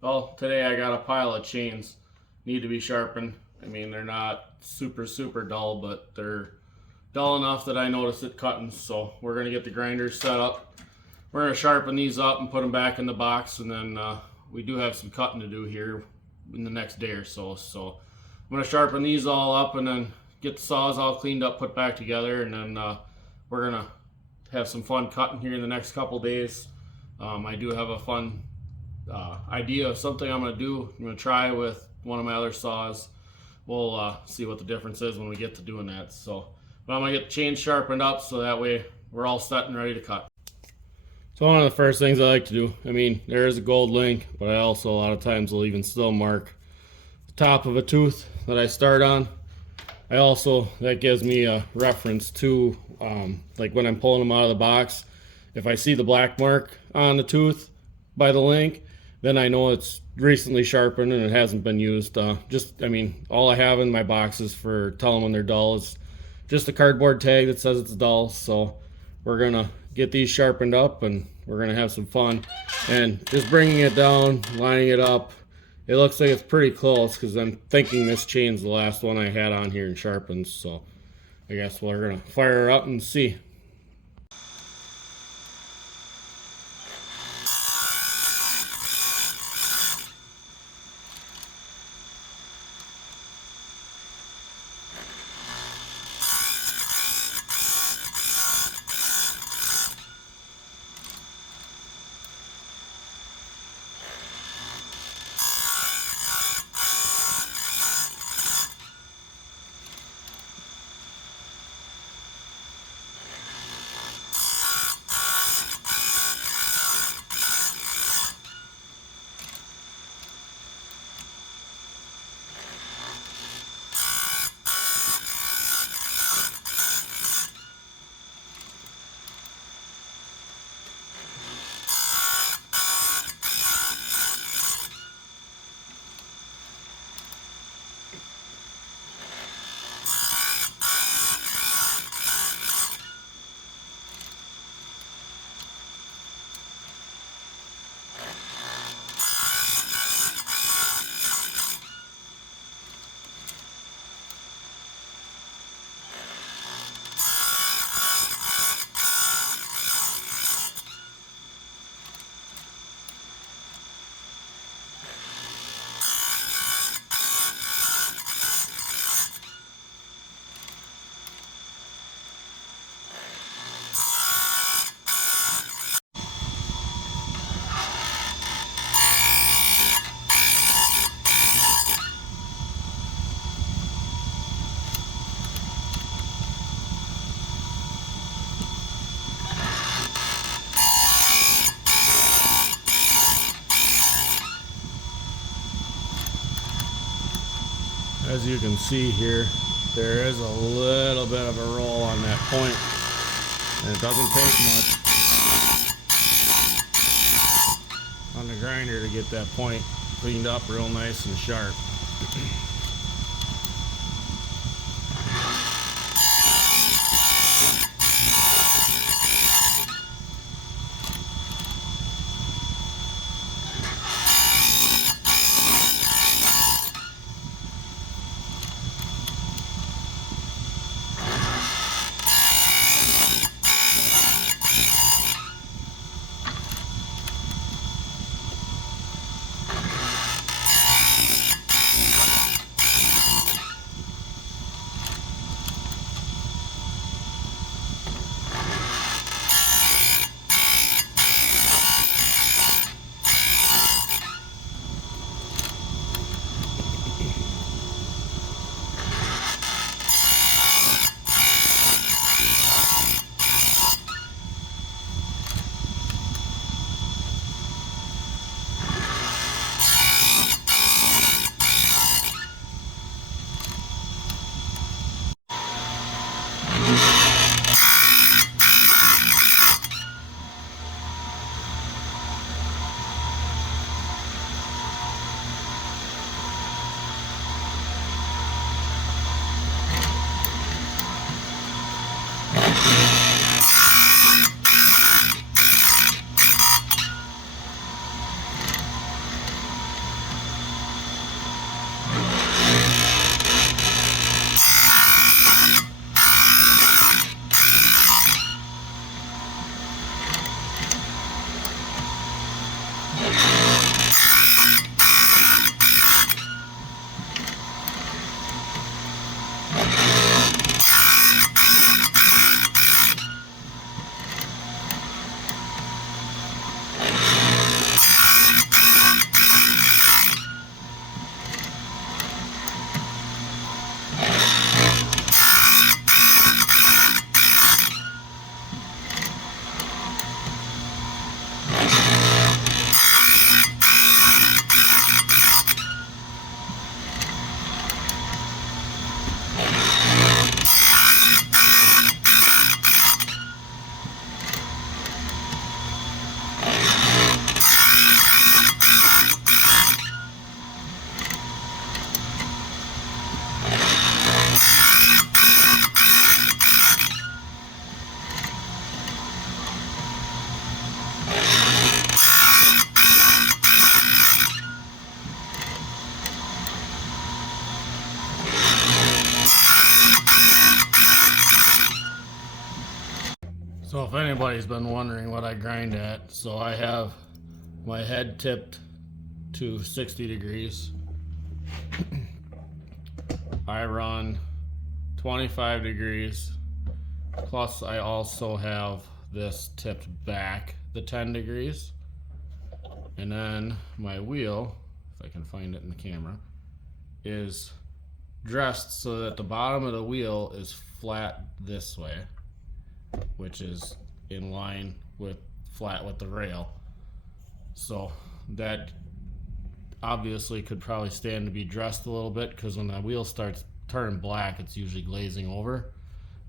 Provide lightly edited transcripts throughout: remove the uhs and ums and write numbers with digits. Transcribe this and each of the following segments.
Well, today I got a pile of chains need to be sharpened. I mean, they're not super dull, but they're dull enough that I notice it cutting. So we're gonna get the grinders set up. We're gonna sharpen these up and put them back in the box, and then we do have some cutting to do here in the next day or so. So I'm gonna sharpen these all up and then get the saws all cleaned up, put back together, and then we're gonna have some fun cutting here in the next couple days. I do have a fun idea of something I'm going to do. I'm going to try with one of my other saws. We'll see what the difference is when we get to doing that. But I'm going to get the chains sharpened up so that way we're all set and ready to cut. So one of the first things I like to do, I mean, there is a gold link, but I also a lot of times will even still mark the top of a tooth that I start on. That gives me a reference to, like when I'm pulling them out of the box, if I see the black mark on the tooth by the link, then I know it's recently sharpened and it hasn't been used. All I have in my boxes for telling when they're dull is just a cardboard tag that says it's dull. So we're gonna get these sharpened up and we're gonna have some fun. And just bringing it down, lining it up, it looks like it's pretty close because I'm thinking this chain's the last one I had on here and sharpened. So I guess we're gonna fire her up and see. As you can see here, there is a little bit of a roll on that point, and it doesn't take much on the grinder to get that point cleaned up real nice and sharp. anybody's been wondering what I grind at, so I have my head tipped to 60 degrees. I run 25 degrees, plus I also have this tipped back the 10 degrees, and then my wheel, if I can find it in the camera, is dressed so that the bottom of the wheel is flat this way, which is in line with flat with the rail. So that obviously could probably stand to be dressed a little bit, because when the wheel starts turning black, it's usually glazing over.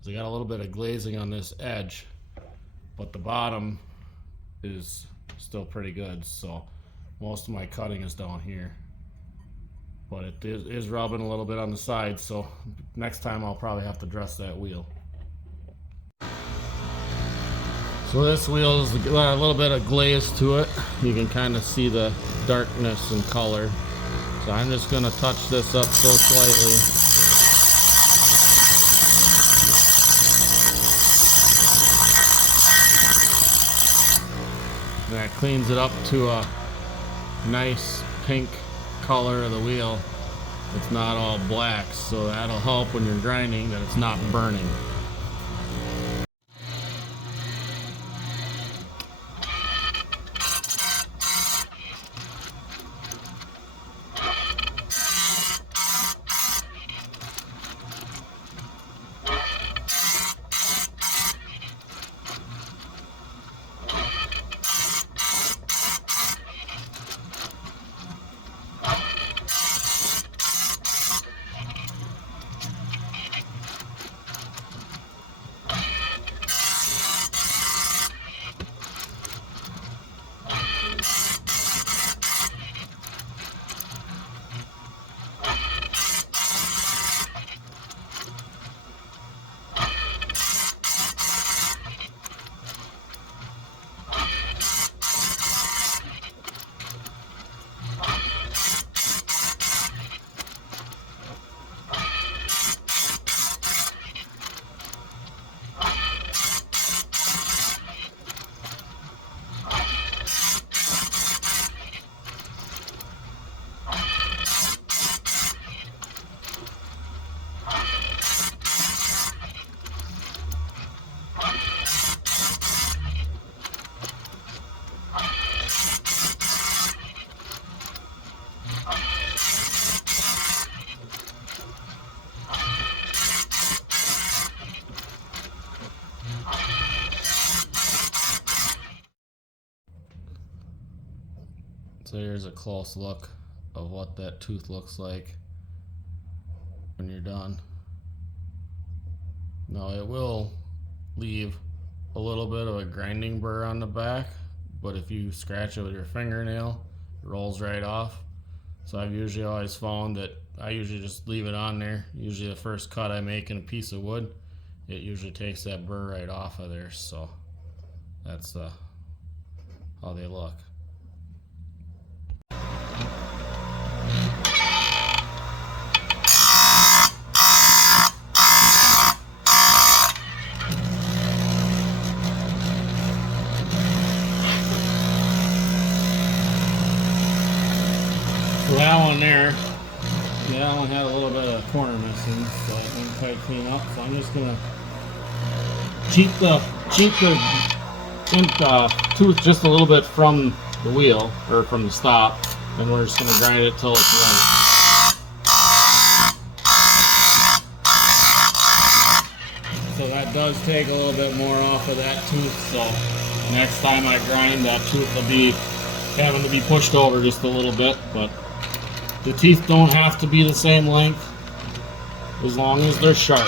So I got a little bit of glazing on this edge, but the bottom is still pretty good. So most of my cutting is down here, but it is rubbing a little bit on the side. So next time I'll probably have to dress that wheel. So this wheel has got a little bit of glaze to it. You can kind of see the darkness and color. So I'm just going to touch this up so slightly. And that cleans it up to a nice pink color of the wheel. It's not all black, so that'll help when you're grinding that it's not burning. So here's a close look of what that tooth looks like when you're done. Now it will leave a little bit of a grinding burr on the back, but if you scratch it with your fingernail, it rolls right off. So I've usually always found that I usually just leave it on there. Usually the first cut I make in a piece of wood, it usually takes that burr right off of there. So that's how they look. So that one there, that one had a little bit of corner missing, so I didn't quite clean up. So I'm just gonna cheat the tooth just a little bit from the wheel, or from the stop, and we're just gonna grind it till it's right. So that does take a little bit more off of that tooth, so next time I grind, that tooth will be having to be pushed over just a little bit, but the teeth don't have to be the same length as long as they're sharp.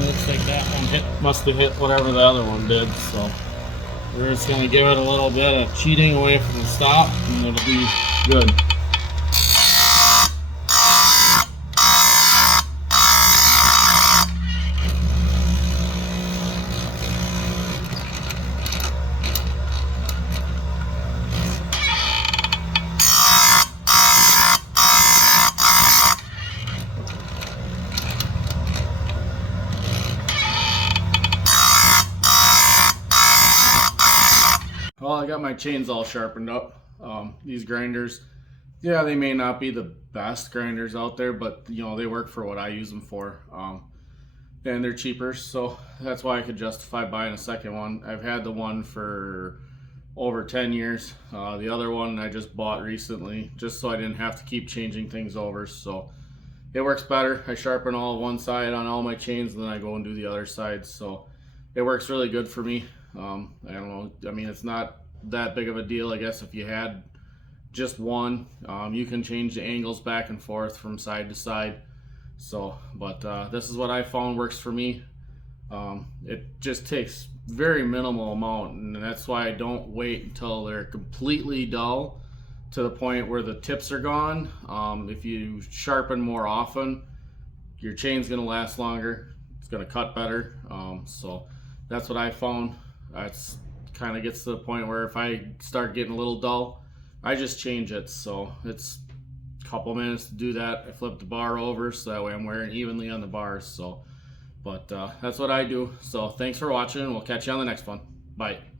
Looks like that one must have hit whatever the other one did, so we're just going to give it a little bit of cheating away from the stop, and it'll be good. Well, I got my chains all sharpened up. These grinders, yeah, they may not be the best grinders out there, but you know, they work for what I use them for. And they're cheaper, so that's why I could justify buying a second one. I've had the one for over 10 years. The other one I just bought recently, just so I didn't have to keep changing things over. So it works better. I sharpen all one side on all my chains, and then I go and do the other side. So it works really good for me. I don't know. I mean, it's not that big of a deal, I guess, if you had just one. You can change the angles back and forth from side to side. So, but this is what I found works for me. It just takes very minimal amount, and that's why I don't wait until they're completely dull to the point where the tips are gone. If you sharpen more often, your chain's gonna last longer. It's gonna cut better. So that's what I found. It's kind of gets to the point where if I start getting a little dull, I just change it. So it's a couple minutes to do that. I flip the bar over so that way I'm wearing evenly on the bars. So, but that's what I do. So thanks for watching. We'll catch you on the next one. Bye.